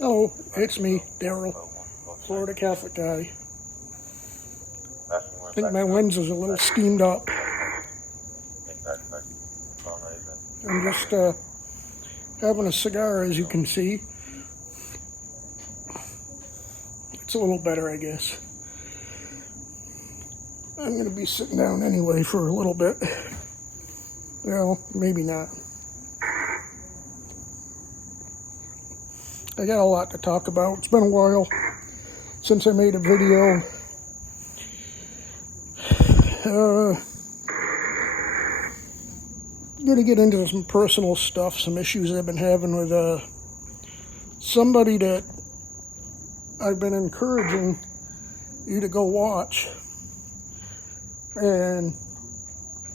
Oh, it's me, Daryl, Florida Catholic guy. I think my lens is a little steamed up. I'm just having a cigar, as you can see. It's a little better, I guess. I'm going to be sitting down anyway for a little bit. Well, maybe not. I got a lot to talk about. It's been a while since I made a video. Gonna get into some personal stuff, some issues I've been having with somebody that I've been encouraging you to go watch. And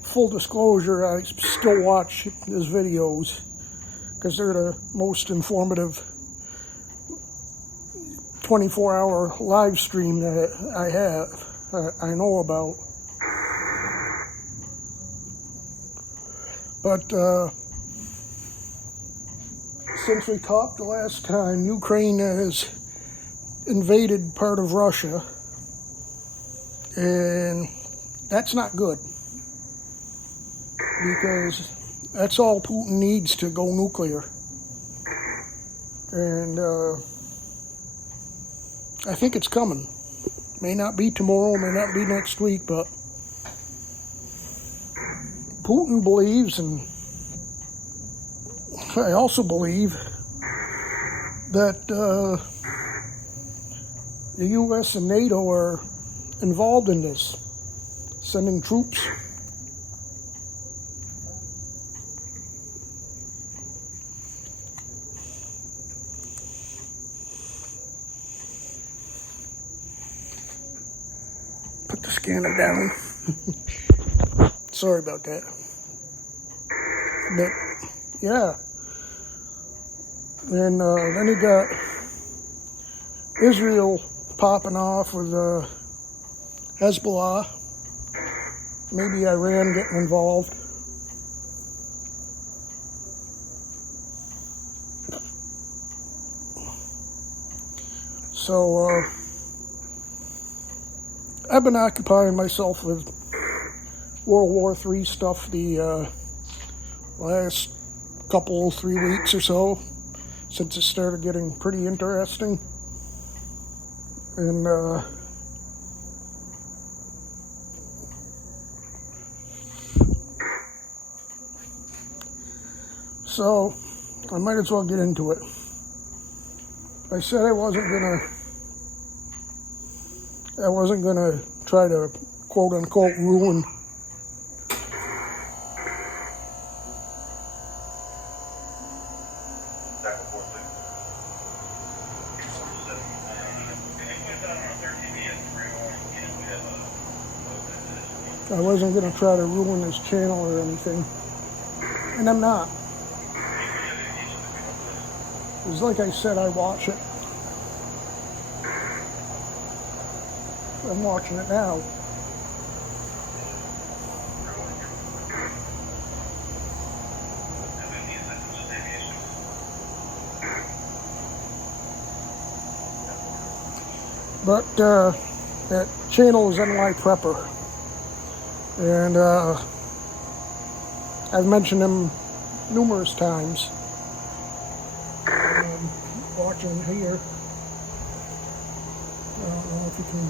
full disclosure, I still watch his videos because they're the most informative 24-hour live stream that I know about. But since we talked the last time, Ukraine has invaded part of Russia, and that's not good, because that's all Putin needs to go nuclear. And I think it's coming. May not be tomorrow, may not be next week, but Putin believes, and I also believe, that the U.S. and NATO are involved in this, sending troops. Put the scanner down. Sorry about that. But yeah, and then you got Israel popping off with Hezbollah, maybe Iran getting involved. So I've been occupying myself with World War III stuff the last couple, 3 weeks or so, since it started getting pretty interesting. And so I might as well get into it. I said I wasn't gonna try to quote unquote ruin his channel or anything, and I'm not. It's like I said, I watch it. I'm watching it now. But that channel is NYPrepper. And I've mentioned him numerous times. Watching here. I don't know if you can.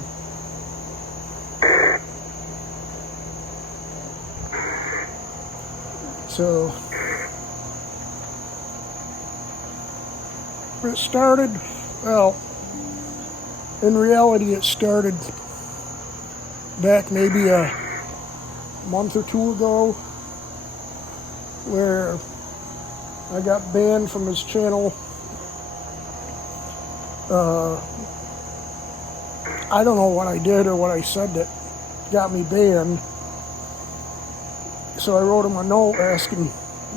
So it started, well, in reality it started back maybe a month or two ago, where I got banned from his channel. I don't know what I did or what I said that got me banned. So I wrote him a note asking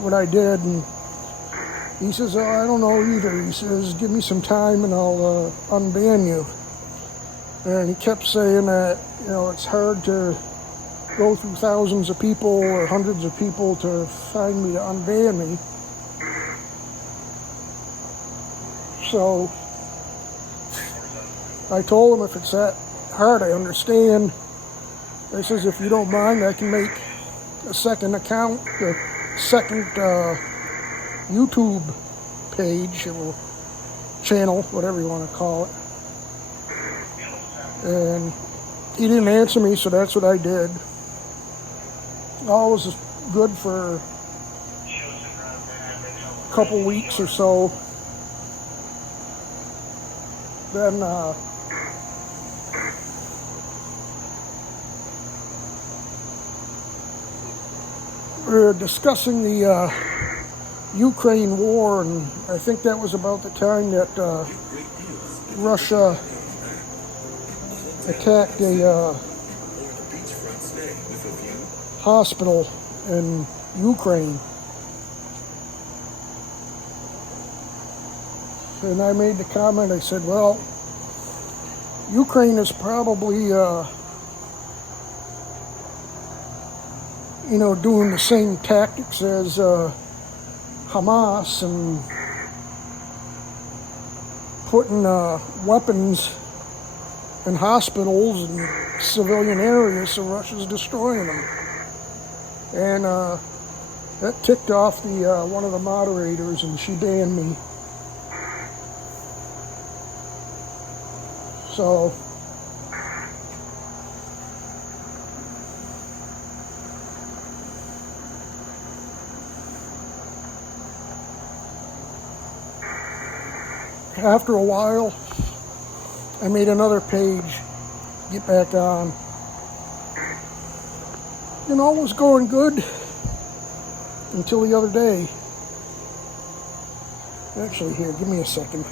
what I did, and he says, "Oh, I don't know either." He says, "Give me some time and I'll unban you." And he kept saying that, you know, it's hard to go through thousands of people or hundreds of people to find me to unban me. So I told him if it's that hard, I understand. I says, if you don't mind, I can make a second account, a second YouTube page or channel, whatever you want to call it. And he didn't answer me, so that's what I did. All was good for a couple weeks or so. Then we were discussing the Ukraine war, and I think that was about the time that Russia attacked a hospital in Ukraine. And I made the comment, I said, well, Ukraine is probably, doing the same tactics as Hamas and putting weapons in hospitals and civilian areas, so Russia's destroying them. And that ticked off the one of the moderators, and she banned me. So after a while, I made another page, get back on. It was going good until the other day. Actually, here, give me a second.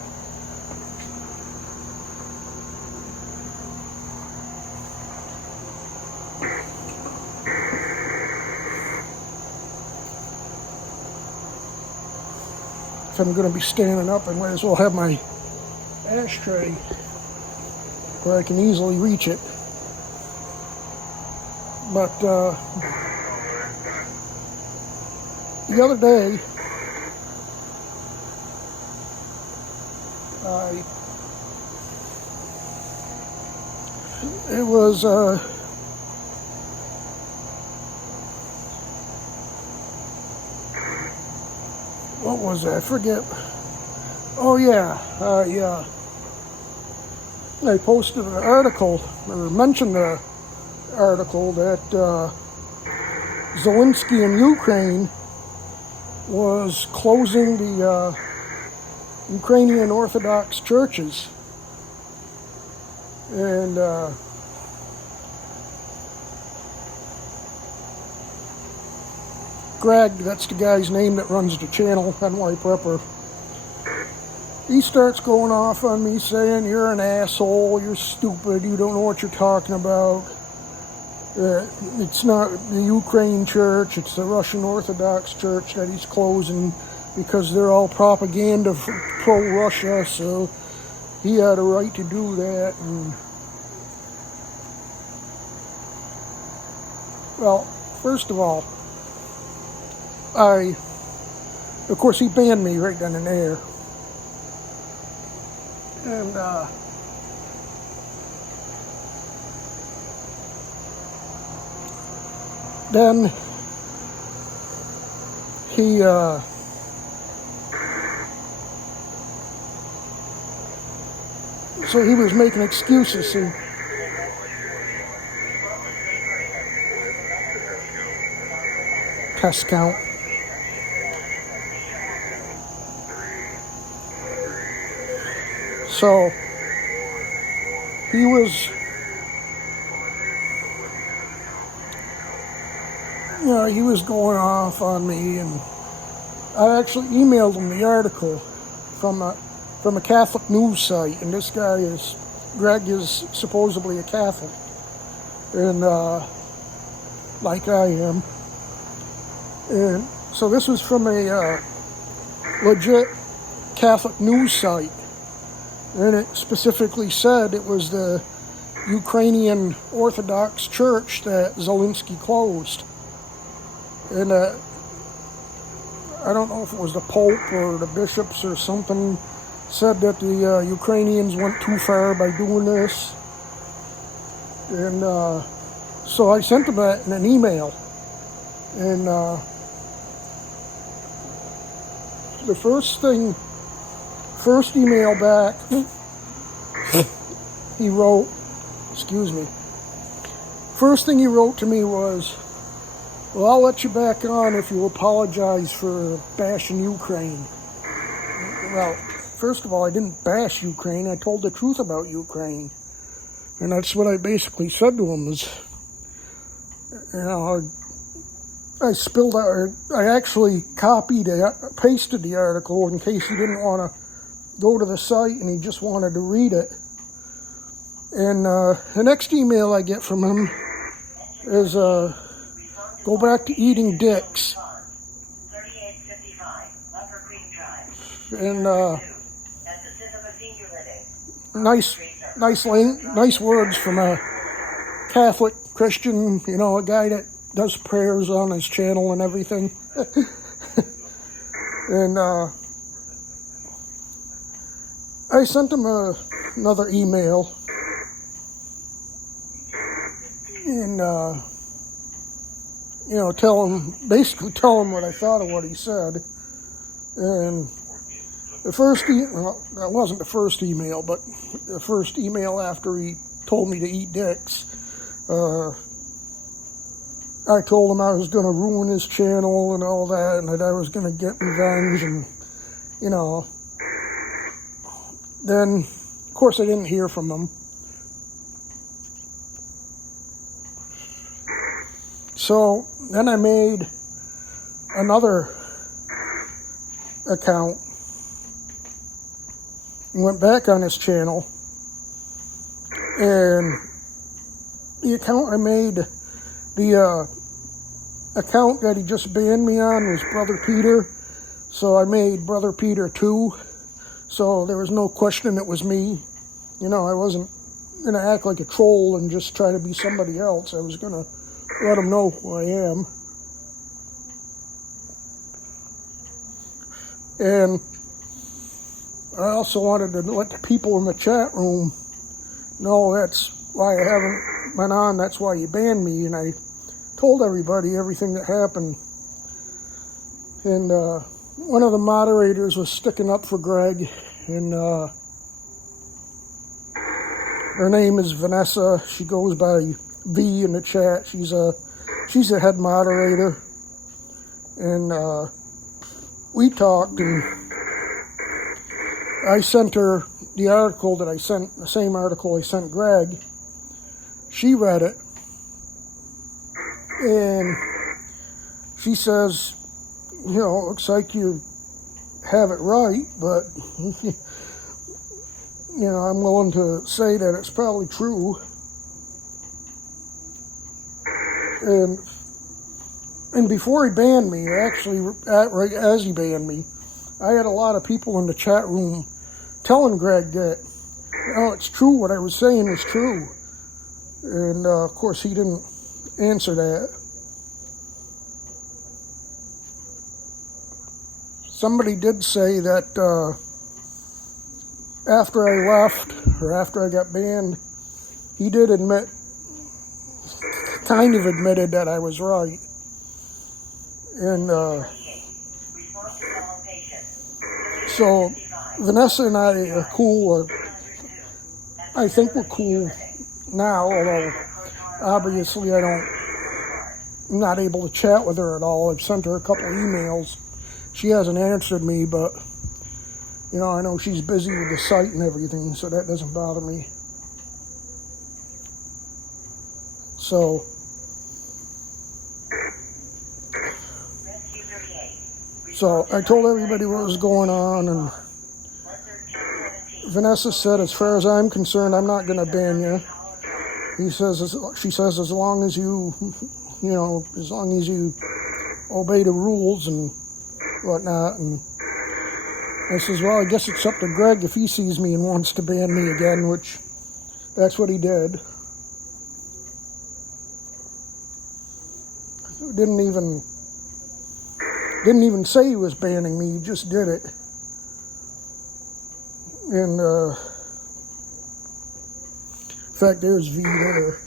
If I'm going to be standing up, I might as well have my ashtray where I can easily reach it. But the other day, it was what was that? I forget. Oh yeah, I posted an article, or mentioned the article, that Zelensky in Ukraine was closing the Ukrainian Orthodox churches. And Greg, that's the guy's name that runs the channel, NYPrepper, he starts going off on me saying, you're an asshole, you're stupid, you don't know what you're talking about. It's not the Ukraine church, it's the Russian Orthodox church that he's closing because they're all propaganda for pro-Russia, so he had a right to do that. And well, first of all, of course, he banned me right then and there. And then he so he was making excuses. Test count. So he was, he was going off on me, and I actually emailed him the article from a Catholic news site, and this guy Greg is supposedly a Catholic, and like I am, and so this was from a legit Catholic news site. And it specifically said it was the Ukrainian Orthodox Church that Zelensky closed. And I don't know if it was the Pope or the bishops or something said that the Ukrainians went too far by doing this. And so I sent him that in an email. And the first email back, he wrote, excuse me, first thing he wrote to me was, well, I'll let you back on if you apologize for bashing Ukraine. Well, first of all, I didn't bash Ukraine. I told the truth about Ukraine. And that's what I basically said to him is, you know, I spilled out, I actually pasted the article in case he didn't want to go to the site and he just wanted to read it. And the next email I get from him is, go back to eating dicks. And nice words from a Catholic Christian, you know, a guy that does prayers on his channel and everything. And I sent him another email. And you know, basically tell him what I thought of what he said. And the first well, that wasn't the first email, but the first email after he told me to eat dicks, I told him I was going to ruin his channel and all that, and that I was going to get revenge, and, you know. Then, of course, I didn't hear from him. So then I made another account and went back on his channel, and the account I made, the account that he just banned me on was Brother Peter, so I made Brother Peter 2, so there was no question it was me. You know, I wasn't going to act like a troll and just try to be somebody else. I was going to let him know who I am. And I also wanted to let the people in the chat room know that's why I haven't been on, that's why you banned me, and I told everybody everything that happened. And one of the moderators was sticking up for Greg, and her name is Vanessa. She goes by V in the chat. She's a head moderator, and we talked, and I sent her the article that I sent, the same article I sent Greg. She read it, and she says, you know, it looks like you have it right, but you know, I'm willing to say that it's probably true. And before he banned me, actually, right as he banned me, I had a lot of people in the chat room telling Greg that, you know, it's true, what I was saying was true. And of course, he didn't answer that. Somebody did say that after I left, or after I got banned, he did kind of admitted that I was right. And so Vanessa and I are cool. I think we're cool now, although obviously I'm not able to chat with her at all. I've sent her a couple emails. She hasn't answered me, but, you know, I know she's busy with the site and everything, so that doesn't bother me. So, I told everybody what was going on, and Vanessa said, as far as I'm concerned, I'm not going to ban you. She says, as long as you, you know, as long as you obey the rules and whatnot. And I says, well, I guess it's up to Greg if he sees me and wants to ban me again, which that's what he did. Didn't even say he was banning me, he just did it. And in fact, there's V there.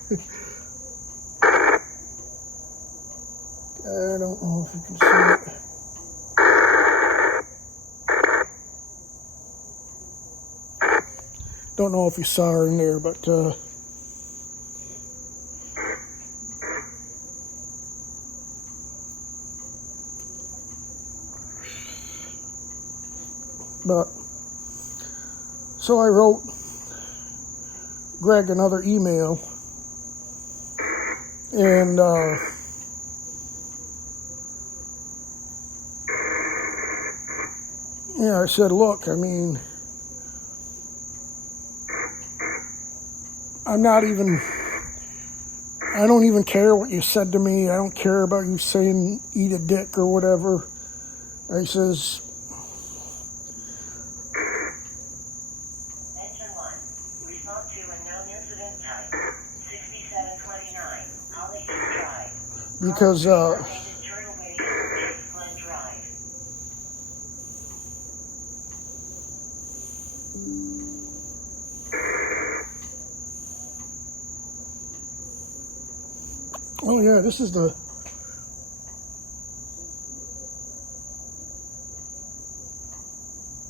I don't know if you can see it. Don't know if you saw her in there, but so I wrote Greg another email, and yeah, I said, look, I mean, I don't even care what you said to me. I don't care about you saying eat a dick or whatever. I says, Mention 1. Respond to a known incident type. 6729. Holly Drive. because, oh yeah, this is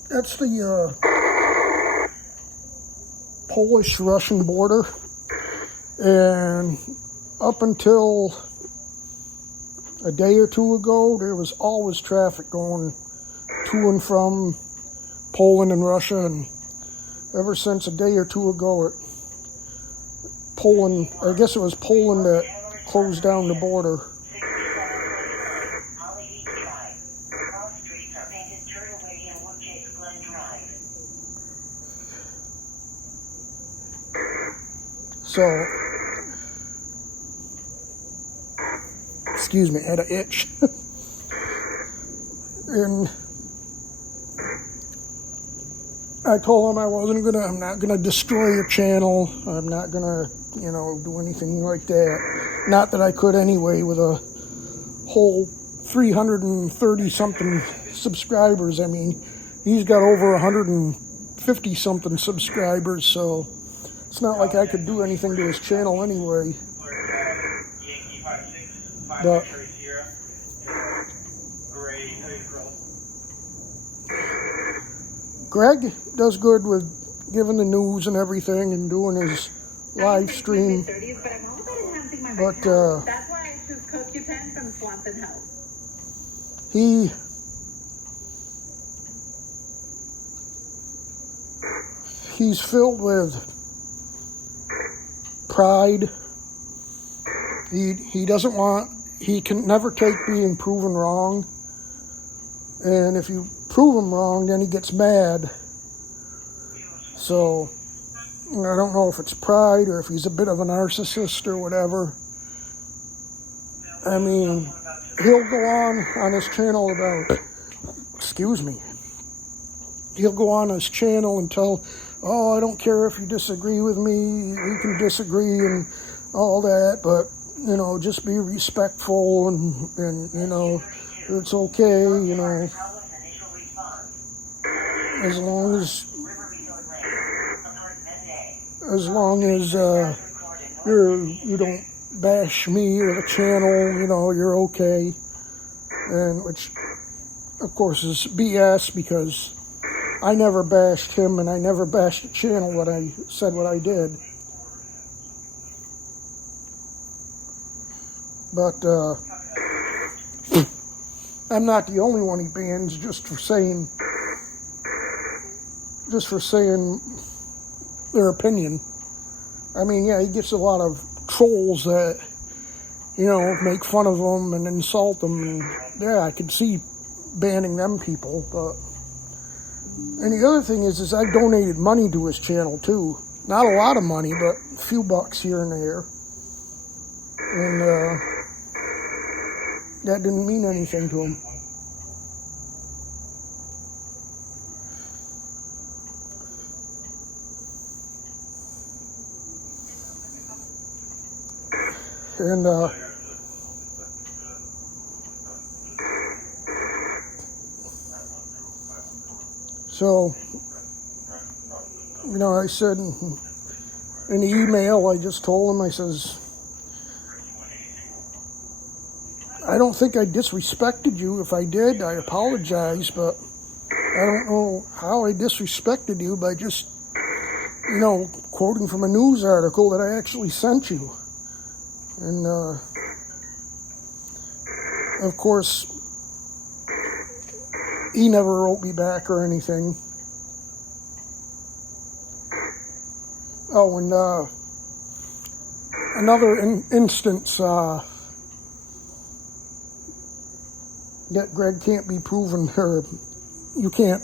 that's the Polish-Russian border, and up until a day or two ago, there was always traffic going to and from Poland and Russia, and ever since a day or two ago, Poland, I guess it was Poland that closed down the border. So, excuse me, I had an itch. And I told him I'm not gonna destroy your channel. I'm not gonna, do anything like that. Not that I could anyway, with a whole 330 something subscribers. I mean, he's got over 150 something subscribers, so it's not like I could do anything to his channel anyway. But Greg does good with giving the news and everything and doing his live stream. But that's why I choose CoQ10 from Swanson Health. He's filled with pride. He can never take being proven wrong. And if you prove him wrong, then he gets mad. So I don't know if it's pride or if he's a bit of a narcissist or whatever. I mean, he'll go on his channel about, he'll go on his channel and tell, oh, I don't care if you disagree with me, we can disagree and all that, but, just be respectful and it's okay, as long as you don't bash me or the channel, you're okay. And which, of course, is BS, because I never bashed him and I never bashed the channel when I said what I did. But I'm not the only one he bans just for saying their opinion. I mean, yeah, he gets a lot of trolls that, make fun of him and insult him. And yeah, I could see banning them people. But, and the other thing is I donated money to his channel too. Not a lot of money, but a few bucks here and there. And that didn't mean anything to him. And so you know, I said in the email, I just told him, I says, I don't think I disrespected you. If I did, I apologize, but I don't know how I disrespected you by just, you know, quoting from a news article that I actually sent you. And, of course, he never wrote me back or anything. Oh, and another instance that Greg can't be proven, or you can't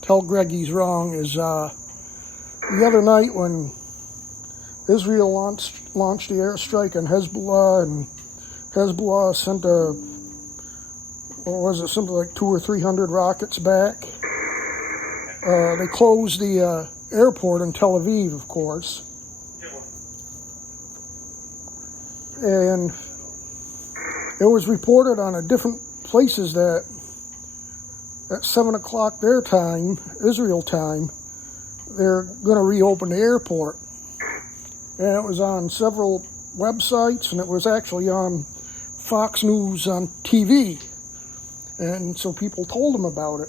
tell Greg he's wrong, is the other night when Israel launched the airstrike on Hezbollah, and Hezbollah sent what was it, something like 200 or 300 rockets back. They closed the airport in Tel Aviv, of course. And it was reported on a different places that at 7 o'clock their time, Israel time, they're going to reopen the airport. And it was on several websites, and it was actually on Fox News on TV. And so people told him about it,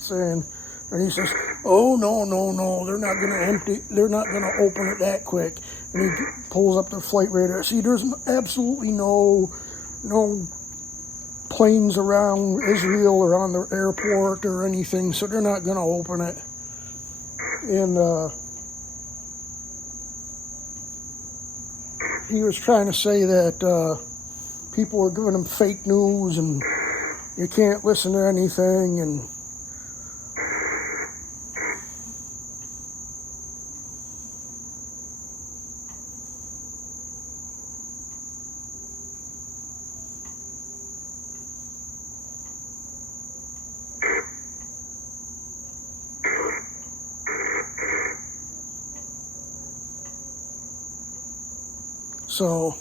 saying, and he says, oh, no, they're not going to open it that quick. And he pulls up the flight radar. See, there's absolutely no planes around Israel or on the airport or anything, so they're not going to open it. And he was trying to say that people were giving him fake news and you can't listen to anything, and so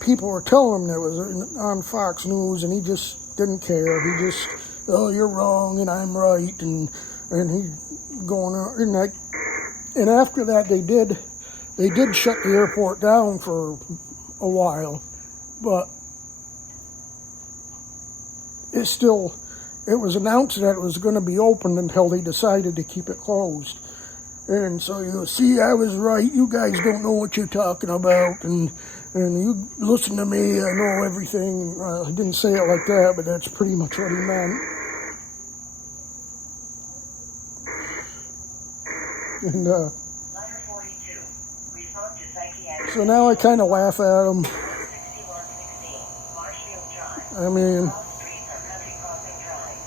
people were telling him that it was on Fox News, and he just didn't care. He just, oh, you're wrong and I'm right, and he going on, and after that they did shut the airport down for a while, but it was announced that it was going to be open until they decided to keep it closed. And so you see, I was right. You guys don't know what you're talking about, and you listen to me. I know everything. I didn't say it like that, but that's pretty much what he meant. And Letter 42. Respond to psychiatric. so now I kind of laugh at him. 6116 Marshfield Drive. I mean, All streets are Country Crossing Drive.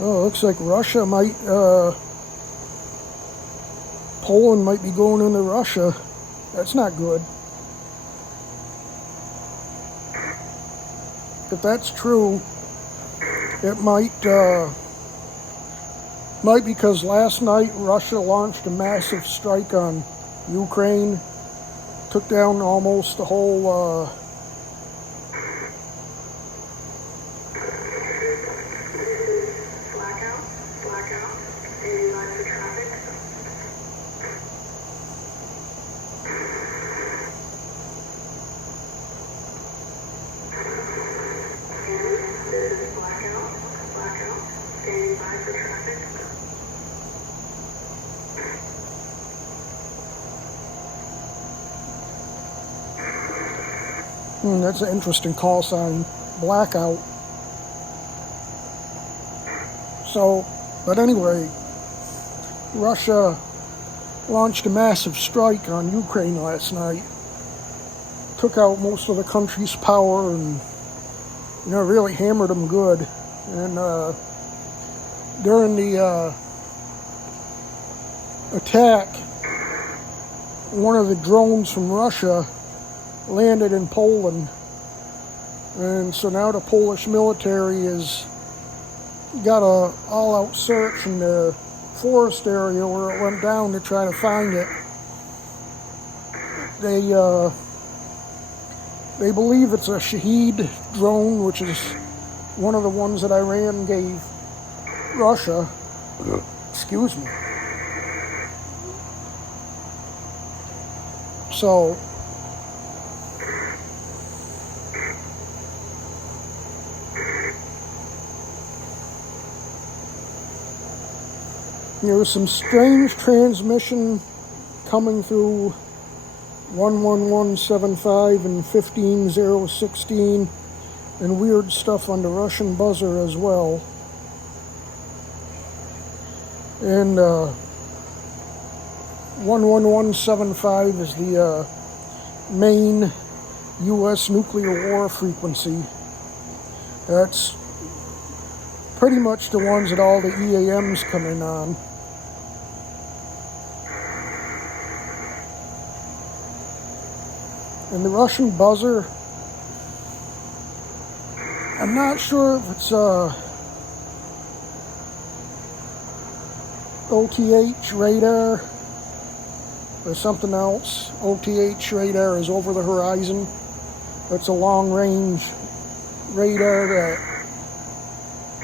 oh, it looks like Russia might, Poland might be going into Russia. That's not good. If that's true, it might because last night Russia launched a massive strike on Ukraine, took down almost the whole Blackout, standing by for traffic. And this is blackout, standing by for traffic. That's an interesting call sign, blackout. So, but anyway, Russia launched a massive strike on Ukraine last night, took out most of the country's power, and really hammered them good. And during the attack, one of the drones from Russia landed in Poland, and so now the Polish military has got a all-out search, and they're forest area where it went down to try to find it. They believe it's a Shahed drone, which is one of the ones that Iran gave Russia. Excuse me. So, there was some strange transmission coming through 11175 and 15016, and weird stuff on the Russian buzzer as well. And 11175 is the main U.S. nuclear war frequency. That's pretty much the ones that all the EAMs come in on. And the Russian buzzer, I'm not sure if it's OTH radar or something else. OTH radar is over the horizon. It's a long-range radar that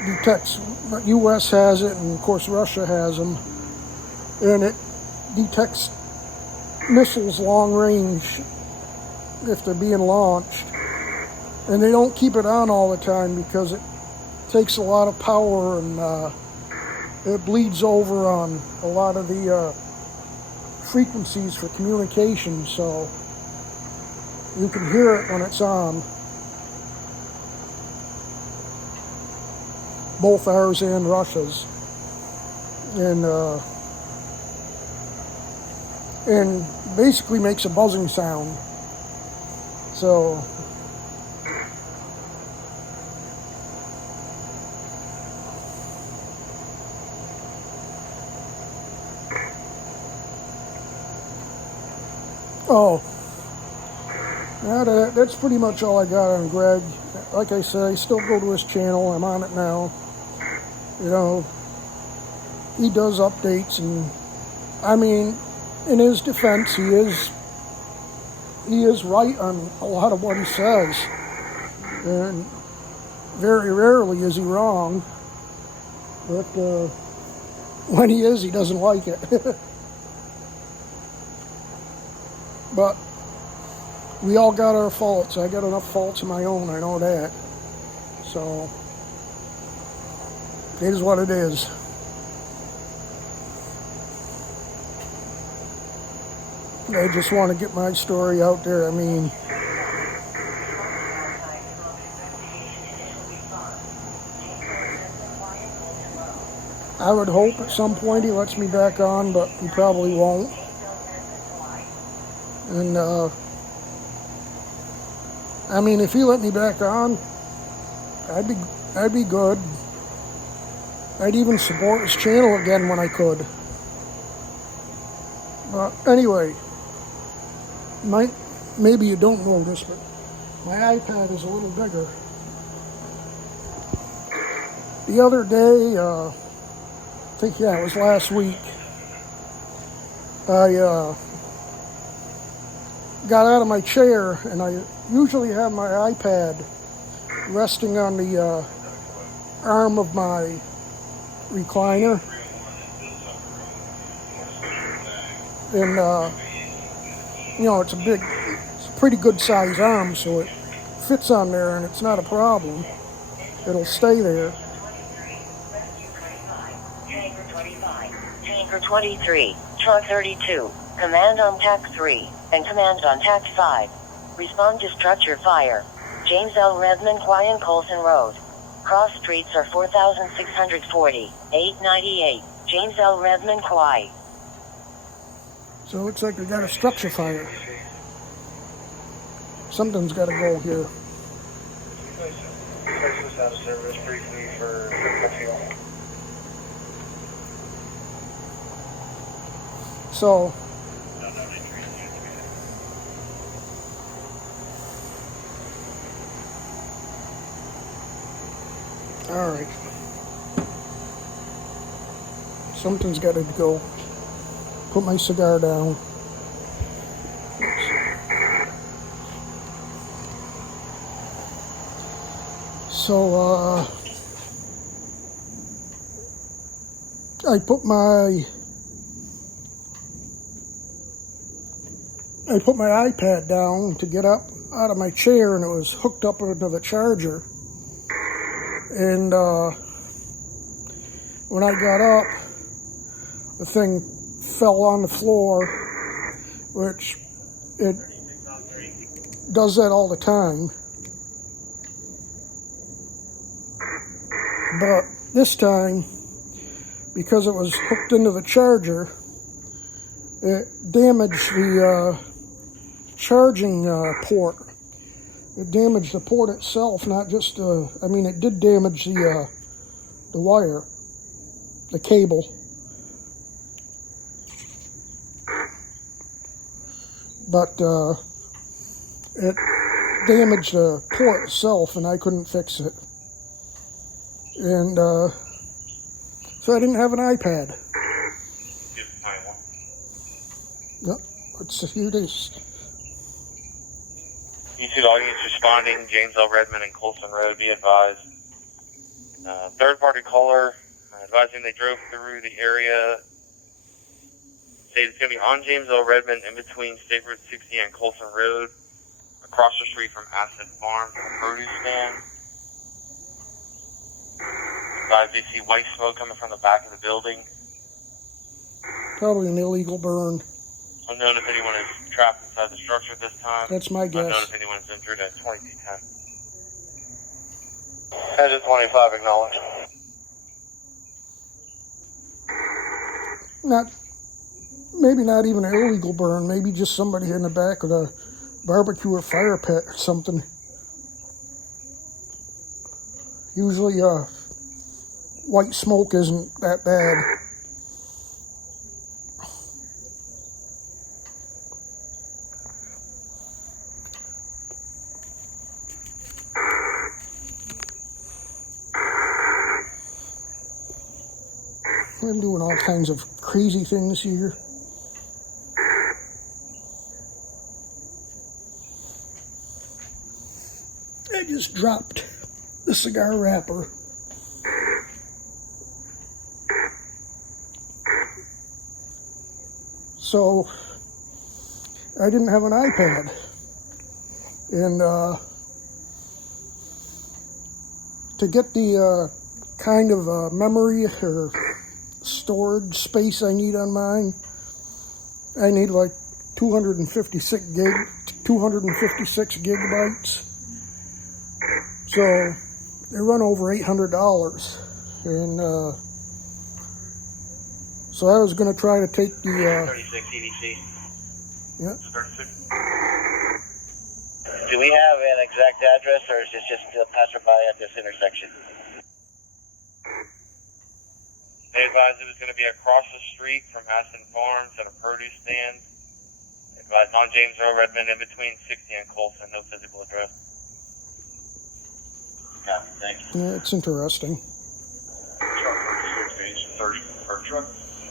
detects, U.S. has it, and of course Russia has them, and it detects missiles long-range if they're being launched. And they don't keep it on all the time because it takes a lot of power, and it bleeds over on a lot of the frequencies for communication, so you can hear it when it's on. Both ours and Russia's. And basically makes a buzzing sound. So that's pretty much all I got on Greg. Like I said, I still go to his channel. I'm on it now. You know, he does updates, and I mean, in his defense, he is right on a lot of what he says, and very rarely is he wrong. But when he is, he doesn't like it. But we all got our faults. I got enough faults of my own, I know that. So it is what it is. I just want to get my story out there. I mean, I would hope at some point he lets me back on, but he probably won't. And I mean, if he let me back on, I'd be good. I'd even support his channel again when I could. But anyway, maybe you don't know this, but my iPad is a little bigger. The other day, I think, yeah, it was last week, I got out of my chair, and I usually have my iPad resting on the arm of my recliner. And you know, it's a pretty good size arm, so it fits on there, and it's not a problem. It'll stay there. Tanker 23, Truck 32, Command on TAC 3, and Command on TAC 5. Respond to structure fire. James L. Redmond, Quine Colson Road. Cross streets are 4,640, 898, James L. Redmond, Quine. So it looks like we got a structure fire. Something's got to go here. Places out of service briefly for critical fuel. So, all right. Something's got to go. Put my cigar down. So, I put my iPad down to get up out of my chair, and it was hooked up into the charger. And when I got up, the thing fell on the floor, which it does that all the time. But this time, because it was hooked into the charger, it damaged the charging port. It damaged the port itself, not just I mean, it did damage the wire, the cable. But it damaged the port itself, and I couldn't fix it. And so I didn't have an iPad. Yep, here it is. YouTube audience responding, James L. Redmond and Colson Road, be advised. Third-party caller advising they drove through the area. Say it's going to be on James L. Redmond in between State Road 60 and Colson Road, across the street from Aston Farm, the produce stand. Advised they see white smoke coming from the back of the building. Probably an illegal burn. Unknown if anyone is trapped inside the structure at this time. That's my guess. Unknown if anyone is injured at 2210. Engine 25 acknowledged. Maybe not even an illegal burn. Maybe just somebody in the back of the barbecue or fire pit or something. Usually, white smoke isn't that bad. I'm doing all kinds of crazy things here. I just dropped the cigar wrapper. So I didn't have an iPad. And to get the kind of memory or storage space I need on mine, I need like 256 gigabytes. So they run over $800, and so I was going to try to take the 36 EDC. yeah. 36. Do we have an exact address, or is this just a passerby at this intersection? They advised it was going to be across the street from Aston Farms at a produce stand. They advised on James Earl Redmond in between 60 and Colson, no physical address. Copy, thank you. Yeah, it's interesting. Truck 36 to engine 30, or truck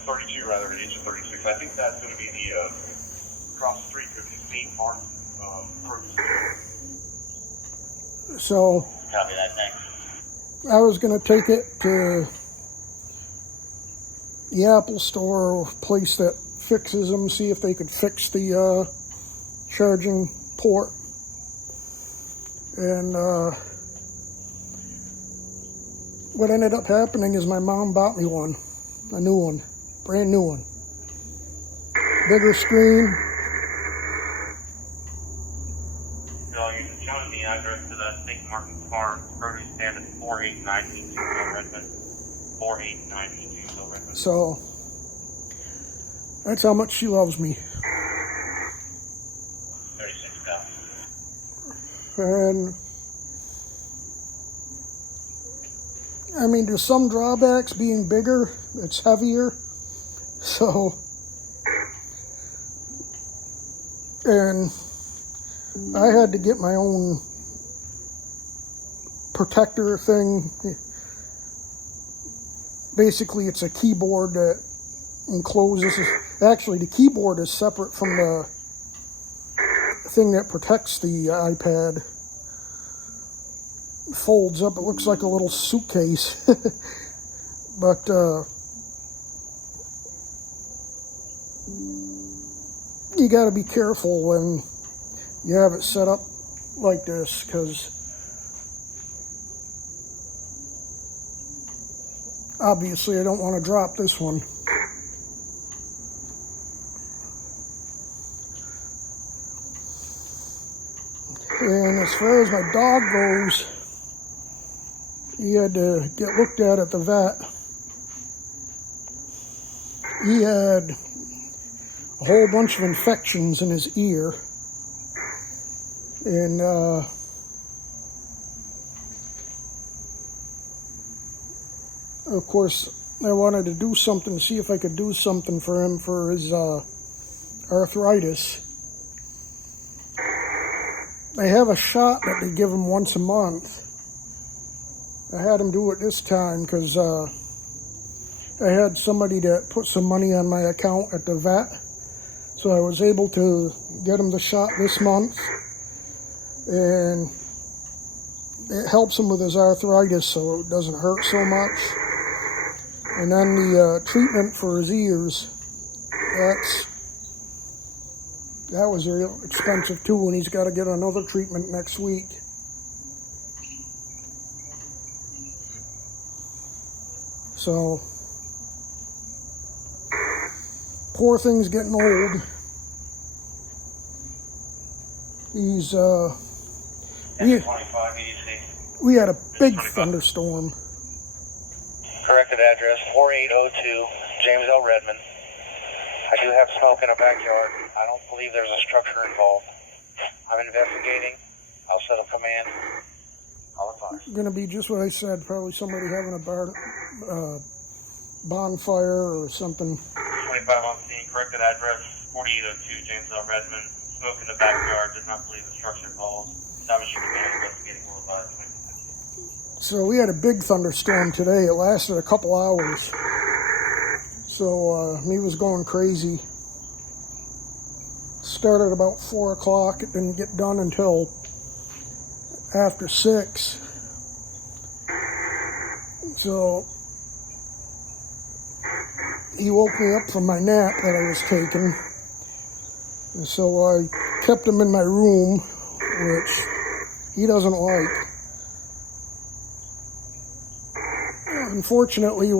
32 rather than engine 36. I think that's going to be the cross the street to the State Farm produce. So Copy that, thanks. I was going to take it to the Apple Store or place that fixes them, see if they could fix the charging port. And what ended up happening is my mom bought me one, a new one, brand new one. Bigger screen. So you're just showing the address to the St. Martin's Farm produce stand at 48922 Redmond. 48922 Redmond. So that's how much she loves me. 36 copy. And I mean, there's some drawbacks being bigger. It's heavier. So, and I had to get my own protector thing. Basically, it's a keyboard that enclosed. This is actually, the keyboard is separate from the thing that protects the iPad. It folds up. It looks like a little suitcase. But you got to be careful when you have it set up like this, because obviously I don't want to drop this one. And as far as my dog goes, he had to get looked at the vet. He had a whole bunch of infections in his ear. And of course, I wanted to do something, see if I could do something for him for his arthritis. They have a shot that they give him once a month. I had him do it this time because I had somebody that put some money on my account at the vet. So I was able to get him the shot this month. And it helps him with his arthritis so it doesn't hurt so much. And then the treatment for his ears, that was real expensive too, and he's got to get another treatment next week. So, poor thing's getting old. He's, we had a big thunderstorm. Corrected address, 4802 James L. Redmond. I do have smoke in a backyard. I don't believe there's a structure involved. I'm investigating. I'll set a command. I'll advise. Going to be just what I said, probably somebody having a bonfire or something. 25 on scene, corrected address, 4802 James L. Redmond. Smoke in the backyard, did not believe the structure involved. Establishing command, investigating, will advise. So we had a big thunderstorm today. It lasted a couple hours. So he was going crazy. Started about 4 o'clock. It didn't get done until after 6. So he woke me up from my nap that I was taking. And so I kept him in my room, which he doesn't like. Unfortunately,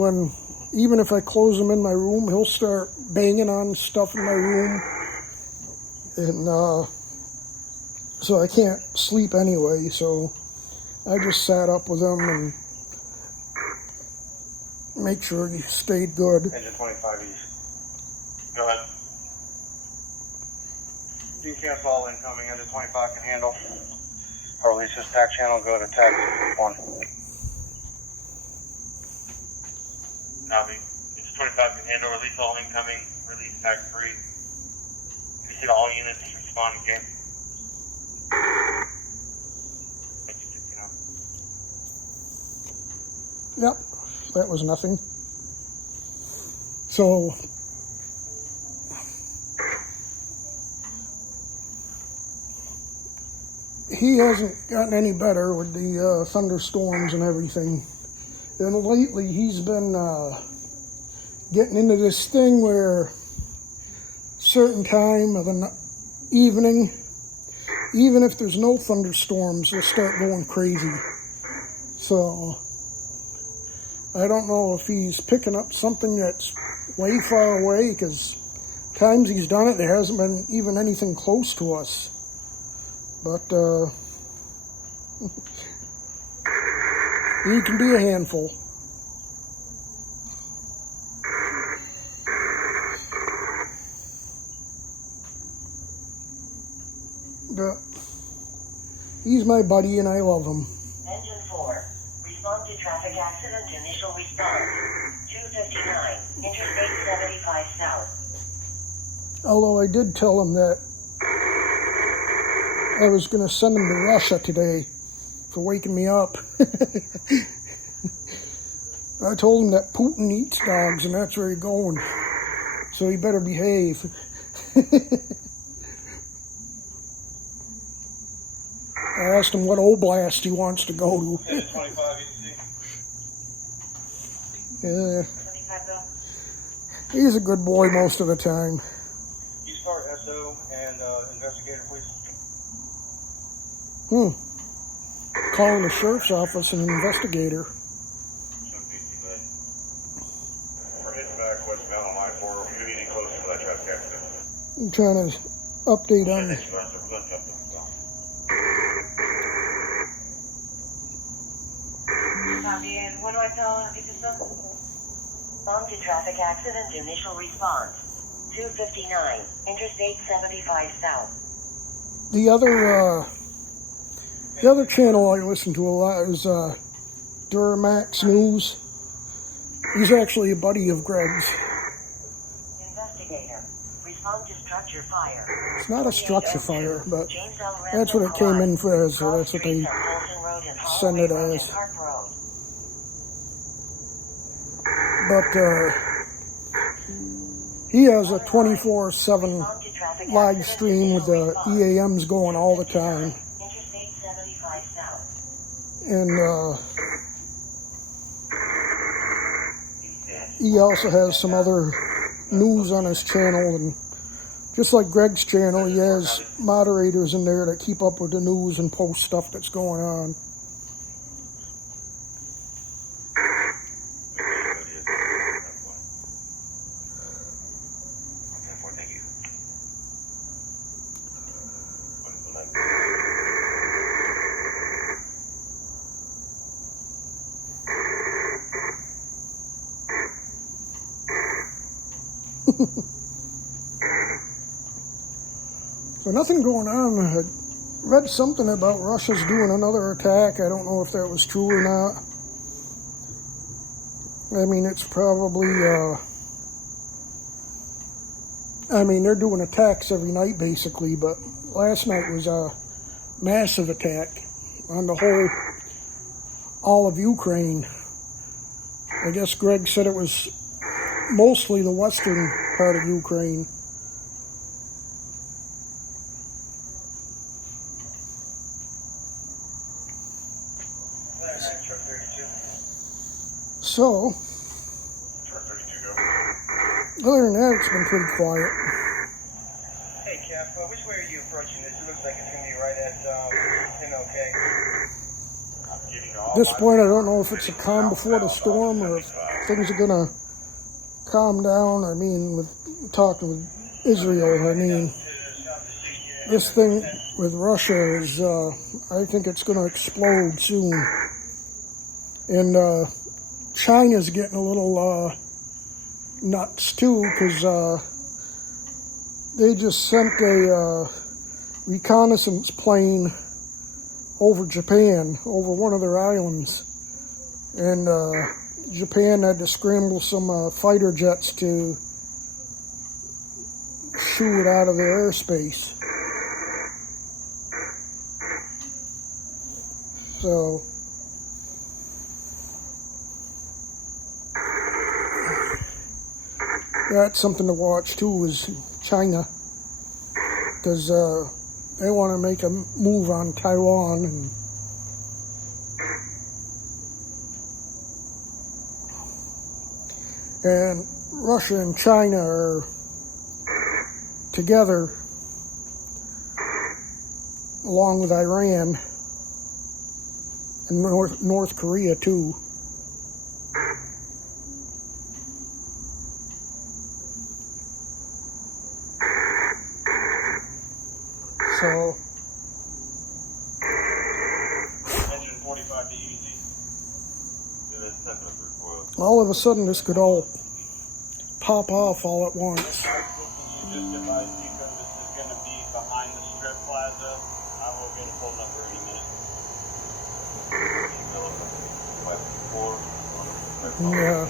even if I close him in my room, he'll start banging on stuff in my room. And so I can't sleep anyway, so I just sat up with him and make sure he stayed good. Engine 25 East. Go ahead. You can cancel all incoming. Engine 25 can handle. I'll release this tack channel, go to tack 1. Navi, engine 25 can handle, release all incoming, release tag 3. Can you see all units responding, James? Yep, that was nothing. So he hasn't gotten any better with the thunderstorms and everything. And lately he's been getting into this thing where certain time of the evening, even if there's no thunderstorms, he'll start going crazy. So I don't know if he's picking up something that's way far away, because times he's done it, there hasn't been even anything close to us. But he can be a handful. But he's my buddy and I love him. Engine 4, respond to traffic accident, initial response. 259, Interstate 75 South. Although I did tell him that I was going to send him to Russia today for waking me up. I told him that Putin eats dogs and that's where he's going. so he better behave. I asked him what oblast he wants to go to. 25 Yeah. He's a good boy most of the time. You start SO and investigator, please. Calling the sheriff's office an investigator. We're heading back westbound on I-4. We're getting close to that traffic accident. I'm trying to update on. Copy, and what do I tell Issa? On to traffic accident initial response. 259, Interstate 75 South. The other channel I listen to a lot is Duramax News. He's actually a buddy of Greg's. Investigator, respond to structure fire. It's not a structure fire, but James L. that's what it came in for, so that's what they send it as. But he has a 24/7 live stream with the EAMs going all the time. Interstate 75 South. And he also has some other news on his channel, and just like Greg's channel, he has moderators in there that keep up with the news and post stuff that's going on. So nothing going on. I read something about Russia's doing another attack. I don't know if that was true or not. I mean, it's probably, they're doing attacks every night basically, but last night was a massive attack on the all of Ukraine. I guess Greg said it was mostly the western part of Ukraine. So, other than that, it's been pretty quiet. Hey, Cap, which way are you approaching this? It looks like it's going to be right at, At this point, I don't know if it's a calm before the storm or if things are going to calm down. I mean, with talking with Israel, I mean, this thing with Russia is, I think it's going to explode soon. And China's getting a little nuts too, because they just sent a reconnaissance plane over Japan, over one of their islands. And Japan had to scramble some fighter jets to shoo it out of their airspace. So that's something to watch too, is China, because they want to make a move on Taiwan, and Russia and China are together, along with Iran and North Korea too. So, Engine 45 to EDC. all of a sudden, this could all pop off all at once. Just advise you because this is going to be behind the strip plaza. I will get a phone number in a minute. Yeah.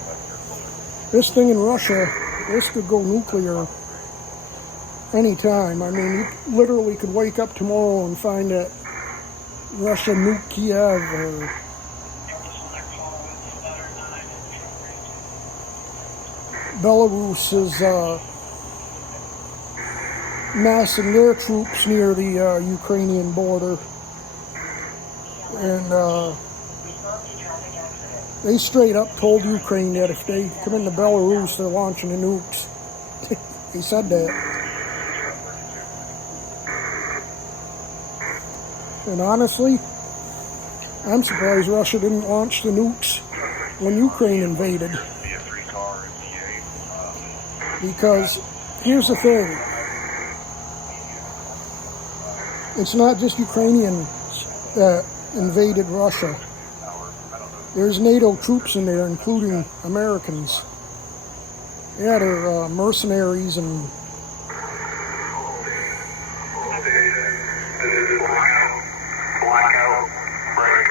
This thing in Russia, this could go nuclear anytime. I mean, you literally could wake up tomorrow and find that Russia nuked Kiev, or Belarus is massing their troops near the Ukrainian border. And they straight up told Ukraine that if they come into Belarus, they're launching the nukes. They said that. And honestly, I'm surprised Russia didn't launch the nukes when Ukraine invaded. Because here's the thing. It's not just Ukrainians that invaded Russia. There's NATO troops in there, including Americans. Yeah, they're mercenaries and... Blackout, break.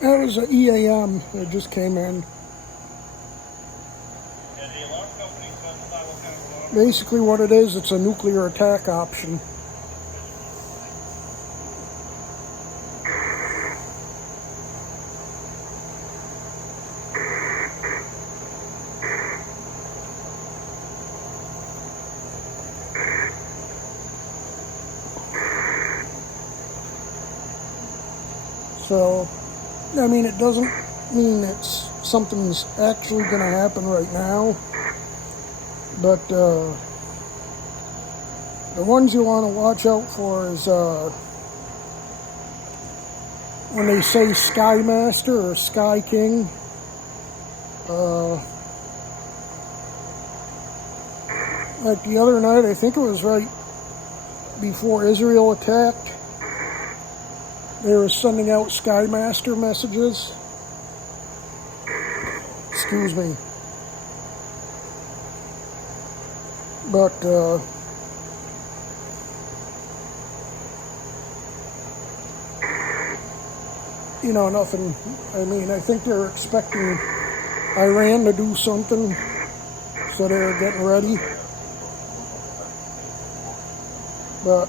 That was an EAM that just came in. Basically what it is, it's a nuclear attack option. So, I mean, it doesn't mean it's something's actually going to happen right now, but the ones you want to watch out for is when they say Sky Master or Sky King. Like the other night, I think it was right before Israel attacked, they were sending out Skymaster messages. Excuse me. But, you know, nothing. I mean, I think they're expecting Iran to do something, so they're getting ready. But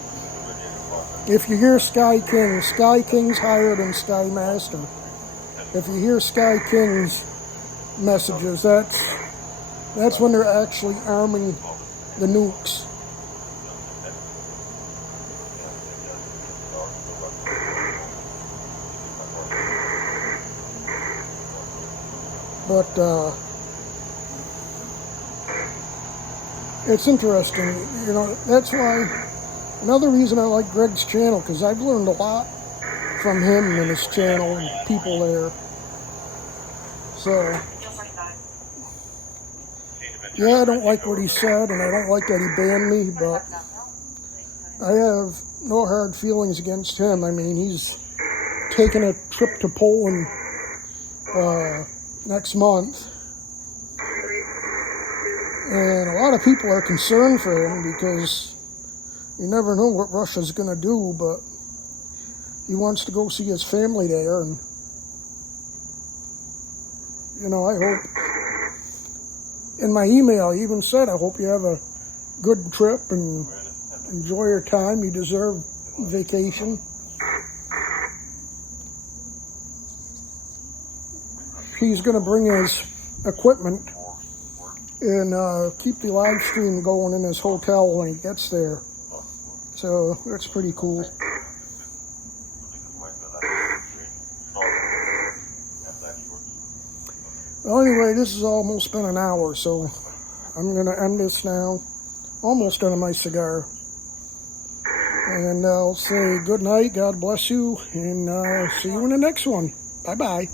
if you hear Sky King's higher than Sky Master. If you hear Sky King's messages, that's when they're actually arming the nukes. But it's interesting, you know. That's why another reason I like Greg's channel, because I've learned a lot from him and his channel and people there. So yeah, I don't like what he said, and I don't like that he banned me, but I have no hard feelings against him. I mean, he's taking a trip to Poland next month, and a lot of people are concerned for him because you never know what Russia's going to do, but he wants to go see his family there, and you know, I hope, in my email I even said, I hope you have a good trip and enjoy your time. You deserve vacation. He's going to bring his equipment and keep the live stream going in his hotel when he gets there. So that's pretty cool. Well, anyway, this has almost been an hour, so I'm going to end this now. Almost done with my cigar. And I'll say good night, God bless you, and see you in the next one. Bye-bye.